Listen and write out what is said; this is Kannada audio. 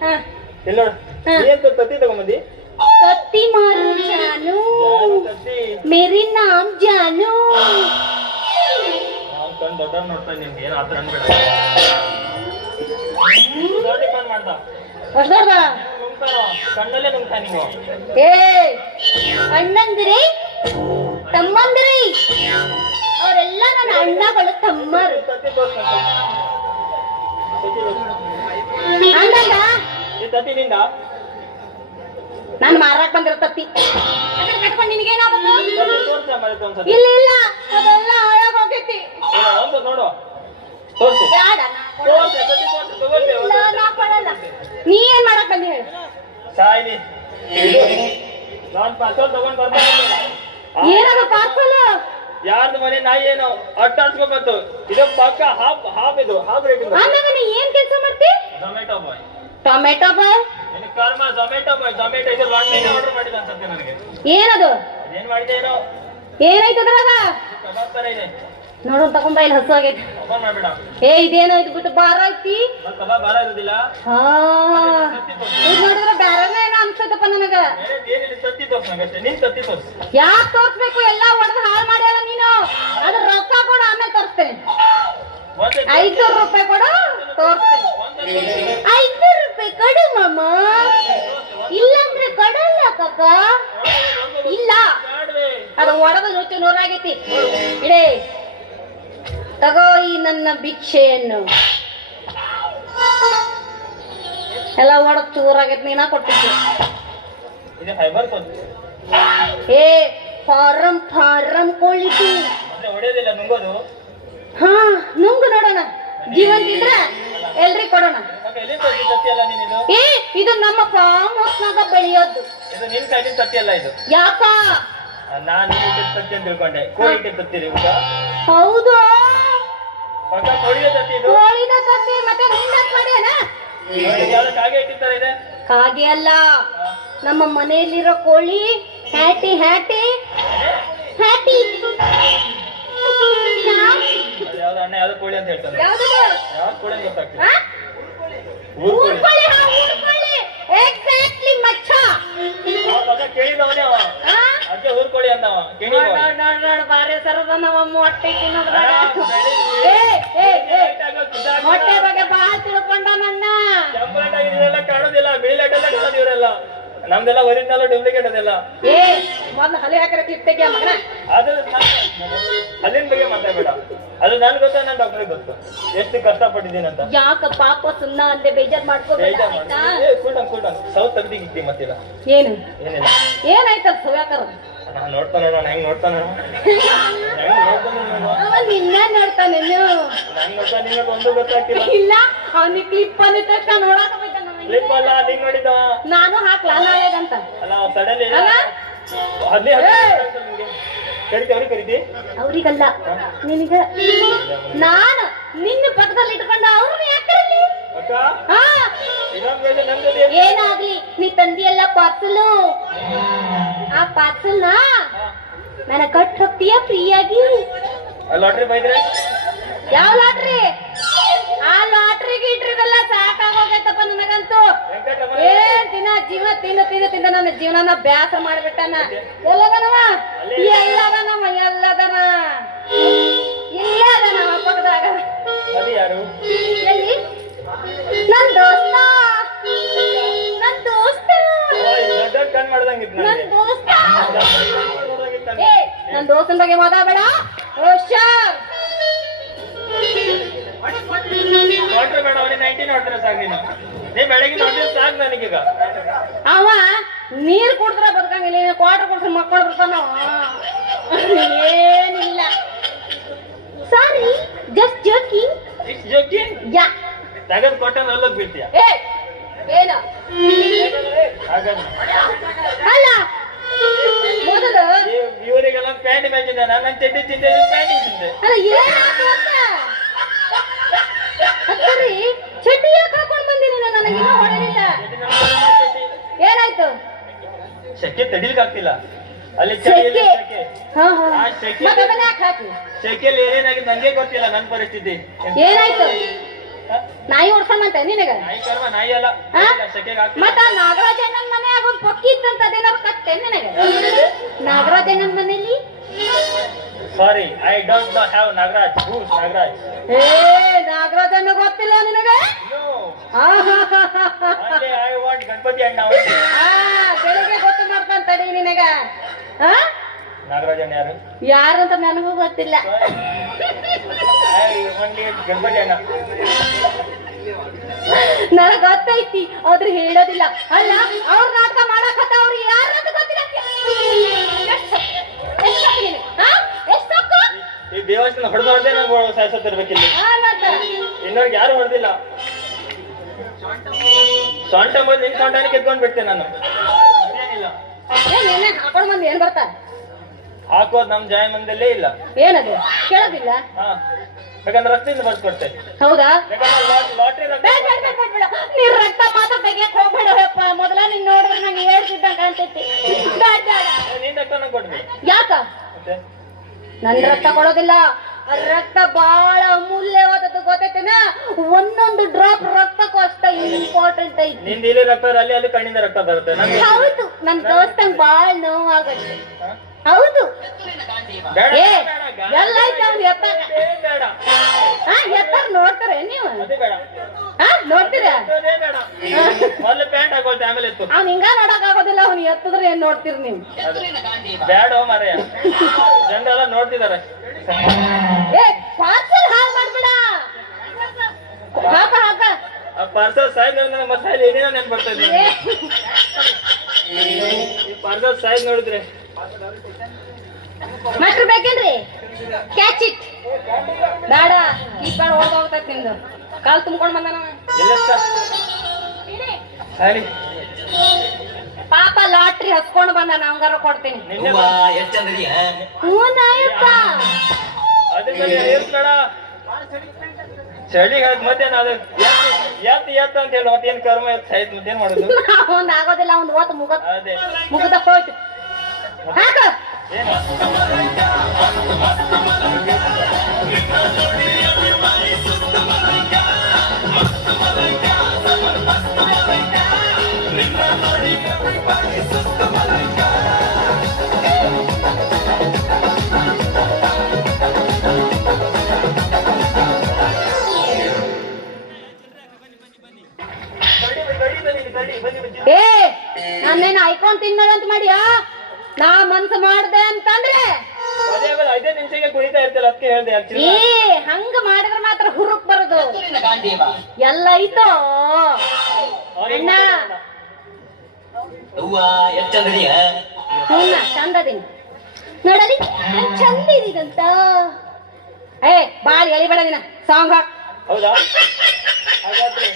ಇಲ್ಲಿ ನೋಡು ಏನ್ ತತ್ತಿ ತಗೊಂಬಂದಿ तत्ती मारू जानू ತತ್ತಿ मेरी नाम जानू ನಾನ್ ಕಂಡು ದೊಡ್ಡ ನೋಡ್ತಾ ನಿಮ್ಗೆ ಏನ್ ಆತರ ಅನ್ಬೇಡ ದೊಡ್ಡ ಬಂದ್ ಮಾಡ್ದ ಹೊಸದ ನುಂಗ್ತಾರೋ ಕಣ್ಣಲ್ಲೇ ನುಂಗ್ತಾ ನೀವು ಏ ಅಣ್ಣಂದಿರಿ ತಮ್ಮಂದಿರಿ ಅವರೆಲ್ಲ ನನ್ನ ಅಣ್ಣಗಳು ತಮ್ಮರು ತತ್ತಿ ತೋರ್ಸ್ಕೊಂಡ್ ಹಂಗಂದ ಈ ತತ್ತಿ ನಿಂದ ನಾನು ಮಾರಾಕ್ ಬಂದಿರೋ ತತ್ತಿ ಕಟ್ಕೊಂಡು ನಿನಗೇನಾಗಬೇಕು ತತ್ತಿ ತೋರ್ಸ ಮತ್ತೆ ಒಂದ್ಸತಿ ಇಲ್ಲ ಇಲ್ಲ ಅದೆಲ್ಲ ಹಾಳಾಗ್ ಹೋಗೈತಿ ಒಂದು ನೋಡು ತೋರ್ಸಿ ಬೇಡ ತೋರ್ಸಿ ತತ್ತಿ ತೋರ್ಸಿ ತಗೊಳ್ಳಿ ಇಲ್ಲ, ನಾ ಕೊಡಲ್ಲ. ನೀ ಏನ್ ಮಾಡಕ್ ಬಂದಿ ಹೇಳಿ ಸಾಯಿನಿ ನಾನ್ ಪಾರ್ಸಲ್ ತಗೊಂಡ್ ಬರ್ತೀನಿ ಏನದು ಪಾರ್ಸಲ್ ಯಾರ್ದು ಮನೆ ನಾಯಿ ಏನೋ ಅಟ್ಟಾಡ್ಸ್ಕೊಬಂತು ಇದು ಪಕ್ಕ ಹಾಫ್ ಇದು ಹಾಫ್ ರೇಟ್ ಆಮ್ಯಾಗ ನೀ ಏನ್ ಕೆಲಸ ಮಾಡ್ತಿ ಟೊಮೆಟೊ ಬಾಯ್ ಟೊಮೆಟೊ ಬಾಯ್ ನಿನ್ ಕರ್ಮ ಟೊಮೆಟೊ ಬಾಯ್ ಟೊಮೆಟೊ ಇದು ಲಾಟ್ರಿನೇ ಆರ್ಡರ್ ಮಾಡಿದ ಅನ್ಸುತ್ತೆ ನನಗೆ ಏನದು ಏನ್ ಮಾಡಿದೆ ಏನೋ ಏನಾಯ್ತು ಅದ್ರಾಗ ಕಬಾಬ್ ತರ ಇದೆ ನೋಡು ತಗೊಂಡ್ ಬಾ ಇಲ್ಲಿ ಹಸು ಆಗೈತಿ ಓಪನ್ ಮಾಡ್ಬೇಡ ಏ ಇದೇನೋ ಇದು ಬಿಟ್ಟು ಬಾರ ಐತಿ ಮತ್ತ್ ಕಬಾಬ್ ಭಾರ ಇರುದಿಲ್ಲ ಹಾ ಇದು ನೋಡಿದ್ರೆ ಬ್ಯಾರನೇ ಏನೋ ಅನ್ಸತ್ತಪ್ಪ ನನಗ ಏನಿಲ್ಲ ತತ್ತಿ ತೋರ್ಸ್ ನಂಗಷ್ಟೇ ನಿನ್ ತತ್ತಿ ತೋರ್ಸ್ ಯಾಕೆ ತೋರ್ಸ್ಬೇಕು ಎಲ್ಲಾ ಹೊಡೆದು ಹಾಳು ಮಾಡ್ಯಾರ ನೀನು ಅದ್ರ ರೊಕ್ಕ ಕೊಡು ಆಮೇಲೆ ತೋರಿಸ್ತೇನೆ ಒಂದೇ 500 ರೂಪಾಯಿ ಕೊಡು ತೋರಿಸ್ತೇನೆ 500 ರೂಪಾಯಿ ಕೊಡು ಮಾಮ ಇಲ್ಲಾಂದ್ರೆ ಕೊಡಲ್ಲ ಕಾಕ ಇಲ್ಲ ಅದು ಒಡದ ನುಚ್ಚು ನೂರಾಗೈತಿ ಇಡೇ ತಗೋ ಈ ನನ್ನ ಭಿಕ್ಷೆಯನ್ನು ಎಲ್ಲ ಒಡದ್ ಚೂರಾಗೈತಿ ನೀನ ಕೊಟ್ಟಿದ್ದು ಇದು ಫೈಬರ್ ತೋರ್ಸ್ ಏ ಫಾರಂ ಕೋಳಿತು ಅಂದ್ರೆ ಹೊಡೆಯೋದಿಲ್ಲ ನುಂಗೋದು ಹಾ ನುಂಗು ನೋಡೋಣ ಜೀವಂತ ಇದ್ರ ಎಲ್ರಿ ಕೊಡೋಣ ಮತ್ತೆ ಎಲ್ಲಿ ತತ್ತಿ ತತ್ತಿ ಅಲ್ಲ ನೀನಿದು ಏ ಇದು ನಮ್ಮ ಫಾರ್ಮ್ ಹೌಸ್ನಾಗ ಬೆಳೆಯೋದು ಇದು ನಿನ್ ಕೈಲಿನ ತತ್ತಿ ಅಲ್ಲ ಇದು ಯಾಕ ನಾನು ಇಟ್ಟಿದ್ದ ತತ್ತಿ ಅಂತ ತಿಳ್ಕೊಂಡೆ ಕೋಳಿ ಇಟ್ಟಿದ್ದ ತತ್ತಿ ಊಟ ಹೌದು ಪಕ್ಕ ಕೋಳಿಯ ತತ್ತಿ ಇದು ಕೋಳಿನ ತತ್ತಿ ಮತ್ತೆ ನಿಂದಕ್ ಮಾಡ್ಯಾನ ಯಾವ್ದು ಕಾಗೆ ಇಟ್ಟಿರ್ತಾರೆ ಇದೆ ಕಾಗೆ ಅಲ್ಲ ನಮ್ಮ ಮನೆಯಲ್ಲಿರೋ ಕೋಳಿ ಹ್ಯಾಟಿ ಹ್ಯಾಟಿ ಹ್ಯಾಟಿ ಅದು ಯಾವ್ದು ಅಣ್ಣ ಯಾವ್ದು ಕೋಳಿ ಅಂತ ಹೇಳ್ತಾನೆ ಯಾವ್ದು ಯಾವ್ದು ಕೋಳಿ ಅಂತ ಗೊತ್ತಾಗ್ತಿಲ್ಲ ಹಾ? ಊರ್ ಕೋಳಿ ಊರ್ಕೋಳಿ, ಹಾ, ಊರ್ಕೋಳಿ. Exactly, ಮಚ್ಚ. ಪಕ್ಕ ಕೇಳಿದವನೇ ಅವ ಹಾ? ಅದಕ್ಕೆ ಊರ್ ಕೋಳಿ ಅಂದವ ಕೇಳಿದವ ನೋಡ್, ಬಾರಿ ಸರದ ನಮ್ಮ ಮೊಟ್ಟೆ ತಿನ್ನೋದ್ರಾಗ. ಏ, ಏ, ಏ, ಮೊಟ್ಟೆ ಬಗ್ಗೆ ಬಾಳ ತಿಳ್ಕೊಂಡ ನನ್ನ ಕೆಂಪು ಇದೆಲ್ಲ ಕಾಣೋದಿಲ್ಲ ಬಿಳಿ ಲೈಟ್ ಎಲ್ಲ ಕಾಣೋದು ಇವರೆಲ್ಲ ನಮ್ದೆಲ್ಲ ಒರಿಜಿನಲ್ ಡೂಪ್ಲಿಕೇಟ್ ಅದೆಲ್ಲ ಏ ಮೊದ್ಲು ಹಲೆ ಹಾಕಿರ ಕ್ಲಿಪ್ ತೆಗಿಯ ಮಗನ ಅದು ಅಲ್ಲಿನ ಬಗ್ಗೆ ಮಾತಾಡ್ಬೇಡ ಅದು ನನ್ಗೆ ಗೊತ್ತ ನನ್ನ ಡಾಕ್ಟರ್ಗೆ ಗೊತ್ತು ಎಷ್ಟು ಕಷ್ಟಪಟ್ಟಿದ್ದೀನಿ ಅಂತ ಯಾಕ ಪಾಪ ಸುಮ್ಮನ ಅಂದೆ ಬೇಜಾರ್ ಮಾಡ್ಕೋಬೇಡ ಬೇಜಾರ್ ಆಯ್ತಾ ಮಾಡಿ ಕೂಡಂಗ್ ಸೌತ್ ತೆಗ್ದಿಗಿದ್ದಿ ಮತ್ತಿಲ್ಲ ಏನು ಏನಿಲ್ಲ ಏನಾಯ್ತದ ಸವ್ಯಾಕರ ನಾನು ನೋಡ್ತಾನ ಹೆಂಗ್ ನೋಡ್ತಾನ ಹೆಂಗ್ ನೋಡ್ತಾನ ಅವ ನಿನ್ನ ನೋಡ್ತಾನೆ ನಂಗ್ ಗೊತ್ತಾ ನಿಮಗೆ ಒಂದು ಗೊತ್ತಾಗ್ತಿಲ್ಲ ಇಲ್ಲ ಅವನಿಗೆ ಕ್ಲಿಪ್ ಅಂದ ತಕ್ಷಣ ನೋಡಾಕ ಕ್ಲಿಪ್ ಅಲ್ಲ ನಿಂಗ್ ನೋಡಿದ ನಾನು ಹಾಕ್ಲಾ ನಾಳೆಗಂತ ಅಲ್ಲ ಸಡನ್ಲಿ ಅಲ್ಲ? ಕರಿತಿ ಅವ್ರಿಗೆ ಕರಿತಿ ಅವ್ರಿಗಲ್ಲ ನಿನಗ ನಾನು ನಿನ್ನ ಪಕ್ಕದಲ್ಲಿ ಇಟ್ಕೊಂಡ ಅವ್ರನ್ನ ಯಾಕರಲ್ಲಿ ಅಕ್ಕ ಹಾ ಇನ್ನೊಂದ್ ವೇಳೆ ನನ್ ಜೊತೆ ಏನಾಗ್ಲಿ ನೀ ತಂದಿಯಲ್ಲ ಪಾರ್ಸಲು ಆ ಪಾರ್ಸಲ್ನ ನನ್ನ ಕಟ್ ಹೋಗ್ತೀಯ ಫ್ರೀಯಾಗಿ ಲಾಟ್ರಿ ಬೈದ್ರೆ ಯಾವ ಲಾಟ್ರಿ ಆ ಲಾಟ್ರಿ ಗೀಟ್ರಿದೆಲ್ಲ ಸಾಕಾಗೋಗೈತಪ್ಪ ನನಗಂತೂ ಏನ್ ಜೀವ ತಿಂದ ನನ್ನ ಜೀವನನ ಬ್ಯಾಸ ಮಾಡ್ಬಿಟ್ಟಾನ ಎಲ್ಲದನವ ಎಲ್ಲದನ ಇಲ್ಲೇ ಅದನವ ಪಕ್ಕದಾಗ ಅದು ಯಾರು ಎಲ್ಲಿ ನನ್ ದೋಸ್ತ ದೊಡ್ಡ ಕಣ್ ಮಾಡ್ದಂಗಿತ್ತು ನನ್ ನನಗೆ ದೋಸ್ತ ಏ ನನ್ ದೋಸ್ತನ ಬಗ್ಗೆ ಮಾತಾಡಬೇಡ ಹುಷಾರ್ ವಾಟರ್ ಬೇಡ ಅವನಿಗೆ 19 ವಾಟರ್ ಸಾಕು ನೀ ಬೆಳಗಿನ ಹೊಟ್ಟೆ ಸಾಕು ನನಗೀಗ ಅವ ನೀರ್ ಕುಡಿದ್ರ ಬದುಕಂಗಿಲ್ಲ ಕ್ವಾರ್ಟರ್ ಕುಡಿಸಿ ಮಕ್ಕಳು ಬರ್ತಾನ ಏನಿಲ್ಲ sorry just joking it's joking yeah ತಗದ್ ಕೊಟ್ಟನ ಅಲ್ಲೋಗ್ ಬೀಳ್ತೀಯ ಏ ಏನ ಹಾಗಾದ್ರೆ ಅಲ್ಲ ಮೊದಲು ಇವರಿಗೆಲ್ಲ ಪ್ಯಾಂಟ್ ಮ್ಯಾಚಿಂದ ನನ್ನ ಚಡ್ಡಿ ತಿಂದೆ ಪ್ಯಾಂಟ್ ತಿಂದೆ ಅಲ್ಲ ಏನಾಯ್ತು ಅಂತ ಅಕ್ಕರಿ ಚಡ್ಡಿ ಯಾಕೆ ಹಾಕೊಂಡ್ ಬಂದಿನಿ ನನಗೆ ಹೊಡೆದಿಲ್ಲ ಏನಾಯ್ತು ಶೆಕೆ ತಡಿಲಿಕ್ಕೆ ಆಗ್ತಿಲ್ಲ ಅಲ್ಲಿ ಚಳಿಯಲ್ಲಿ ಶೆಕೆ ಹಾ ಹಾ ಆ ಶೆಕೆ ಮತ್ತೆ ಅದನ್ನ ಯಾಕೆ ಹಾಕಿ ಶೆಕೆಯಲ್ಲಿ ಏನೇನಾಗಿದೆ ನಂಗೆ ಗೊತ್ತಿಲ್ಲ ನನ್ನ ಪರಿಸ್ಥಿತಿ ಏನಾಯ್ತು ನಾಯಿ ಓಡ್ಸಮಂತ ನಿನಗ ನಾಯಿ ಕರ್ಮ ನಾಯಿ ಅಲ್ಲ ಹಾ? ಸೆಕೆಗೆ ಆಗ್ತದೆ ಮತ್ತ ನಾಗರಾಜಣ್ಣನ ಮನ್ಯಾಗ ಒಂದ್ ಪಕ್ಕಿ ಇತ್ತಂತ ಅದೇನಾರು ಕತ್ತೆ ನಿನಗ ನಾಗರಾಜಣ್ಣನ ಮನೇಲಿ sorry I don't know have Nagaraj who's Nagaraj ಏ ನಾಗರಾಜಣ್ಣ ಗೊತ್ತಿಲ್ಲ ನಿನಗ ನೋ ಆಹಾಹಾಹಾಹಾ. only I want ಗಣಪತಿ ಅಣ್ಣ ಬೆಳಿಗ್ಗೆ ಗೊತ್ತು ಮಾಡ್ತಾನ ತಡಿ ನಿನಗ ಹಾ ನಾಗರಾಜಣ್ಣ ಯಾರು ಯಾರಂತ ನನಗೂ ಗೊತ್ತಿಲ್ಲ only ಗಣಪತಿ ಅಣ್ಣ ನನಗ್ ಗೊತ್ತೈತಿ ಆದ್ರೆ ಹೇಳೋದಿಲ್ಲ ಅಲ್ಲ ಅವ್ರ ನಾಟಕ ಮಾಡಕತ್ತ ಅವ್ರು ಯಾರಂತ ಗೊತ್ತಿಲ್ಲ ಈ ದೇವಸ್ಥಾನ ಹೊಡೆದವ್ರದೇ ನಂಗೆ ಸಾಯಿಸತ್ತಿರ್ಬೇಕಿಲ್ಲಿ ಇನ್ನೊಂದು ಯಾರು ಹೊಡೆದಿಲ್ಲ ಸೊಂಟ ಬಂದು ನಿನ್ ಸೊಂಟನೇ ಕಿತ್ಕೊಂಡ್ ಬಿಡ್ತೇನೆ ನಾನು ಏನಿಲ್ಲ ಹಾಕೊಂಡ್ ಬಂದ್ ಏನ್ ಬರ್ತಾ ಹಾಕೋದ್ ನಮ್ ಜಾಯ ಮಂದಲ್ಲೇ ಇಲ್ಲ ಏನದು ಕೇಳೋದಿಲ್ಲ ಹಾ ಬೇಕಂದ್ರೆ ರಸ್ತೆಯಿಂದ ಬರ್ಸ್ಕೊಡ್ತೆ ಹೌದಾ ಲಾಟ್ರಿ ಬೇಡ, ಬೇಡ, ಬೇಡ, ಬೇಡ. ನೀನ್ ರಕ್ತ ಮಾತ್ರ ತೆಗಿಯಕ್ ಹೋಗ್ಬೇಡಪ್ಪ ಮೊದಲ ನೀನ್ ನೋಡಿದ್ರೆ ನಂಗೆ ಹೇಳ್ತಿದ್ದಂಗ ಅಂತೈತಿ ಬೇಡ, ಬೇಡ. ನಿನ್ ರಕ್ತ ನಂಗೆ ಕೊಡ್ರಿ ಯಾಕ ಮತ್ತೆ ನನ್ ರಕ್ತ ಕೊಡೋದಿಲ್ಲ ಆ ರಕ್ತ ಬಹಳ ಅಮೂಲ್ಯವಾದದ್ದು ಗೊತ್ತೈತೇನ ಒಂದೊಂದು ಡ್ರಾಪ್ ರಕ್ತಕ್ಕೂ ಅಷ್ಟ ಇಂಪಾರ್ಟೆಂಟ್ ಐತಿ ನಿಂದ ಇಲ್ಲಿ ರಕ್ತ ಅಲ್ಲಿ ಅಲ್ಲಿ ಕಣ್ಣಿಂದ ರಕ್ತ ಬರುತ್ತೆ ನಂಗೆ ಹೌದು ನನ್ ದೋಸ್ತಂಗ್ ಬಾಳ ನೋವಾಗತ್ತೆ ಹೌದು ಬೇಡ ಏ ಬೇಡ ಎಲ್ಲ ಐತೆ ಅವ್ನು ಎತ್ತ ಬೇಡ ಎತ್ತಾರ ನೋಡ್ತಾರೆ ನೀವು ಅದೇ ಬೇಡ ನೋಡ್ತೀರಾ ಅದೇ ಬೇಡ ಮೊದಲು ಪ್ಯಾಂಟ್ ಹಾಕೊಳ್ತೆ ಆಮೇಲೆ ಎತ್ತು ಅವ್ನ ಹಿಂಗ ನೋಡಕ್ ಆಗೋದಿಲ್ಲ ಅವ್ನು ಎತ್ತಿದ್ರೆ ಏನ್ ನೋಡ್ತೀರಿ ನೀವು ಬ್ಯಾಡ ಮಾರಯ್ಯ ಜನರೆಲ್ಲ ನೋಡ್ತಿದಾರೆ ಏ ಪಾರ್ಸಲ್ ಹಾಳು ಮಾಡ್ಬೇಡ ಹಾಕ ಹಾಕ ಆ ಪಾರ್ಸಲ್ ಸೈಜ್ ನೋಡಿದ್ರೆ ಮಸಾಲೆ ಏನೇನೋ ನೆನ್ಪು ಬರ್ತಾ ಇದೆ ಏ, ಈ ಪಾರ್ಸಲ್ ಸೈಜ್ ನೋಡಿದ್ರೆ ಮಾಸ್ಟರ್ ಬೇಕೇನ್ರಿ ಕ್ಯಾಚ್ ಇಟ್ ಬೇಡ ಈ ಕಾಳು ಹೋಗ್ತೈತಿ ನಿಮ್ದು ಕಾಲ್ ತುಂಬ್ಕೊಂಡ್ ಬಂದ ಎಲ್ಲ ಸರಿ ಪಾಪ ಲಾಟ್ರಿ ಹಸ್ಕೊಂಡ್ ಬಂದ ನಾವಂಗಾರ ಕೊಡ್ತೀನಿ ನಿನ್ನೆ ಹ್ಞೂ ನಾಯಪ್ಪ ಅದಕ್ಕೆ ಬೇಡ ಚಳಿಗೆ ಹಾಕಿ ಮತ್ತೇನು ಅದು ಎತ್ತು ಅಂತ ಹೇಳಿ ಮತ್ತೇನು ಕರ್ಮ ಸಾಯ್ತು ಮತ್ತೇನ್ ಮಾಡುದು ಒಂದ್ ಆಗೋದಿಲ್ಲ ಒಂದ್ ಓದ್ ಅದೇ ಮುಗದ ಹೋಯ್ತು ಹಾಕ ಏನು ಏ ನಾನೇನು ಐಕೊಂಡ್ ತಿನ್ನೋದಂತ ಮಾಡಿಯಾ ನಾ ಮನ್ಸು ಮಾಡ್ದೆ ಅಂತಂದ್ರೆ ಅದೇ 5 ನಿಮಿಷಕ್ಕೆ ಕುಣಿತಾ ಇರ್ತಲ್ಲ ಅದಕ್ಕೆ ಹೇಳ್ದೆ ಏ ಹಂಗ ಮಾಡಿದ್ರೆ ಮಾತ್ರ ಹುರುಕ್ ಬರೋದು ಎಲ್ಲ ಐತೋ ಅಣ್ಣ ಹ್ಞೂ ಚಂದದೀನಿ ನೋಡಲಿ ಚಂದ ಇದೀಗಂತ ಏ ಬಾಳ್ ಎಳಿಬೇಡ ದಿನ ಸಾಂಗ್ ಹಾಕ್ ಹೌದಾ ಹಾಗಾದ್ರೆ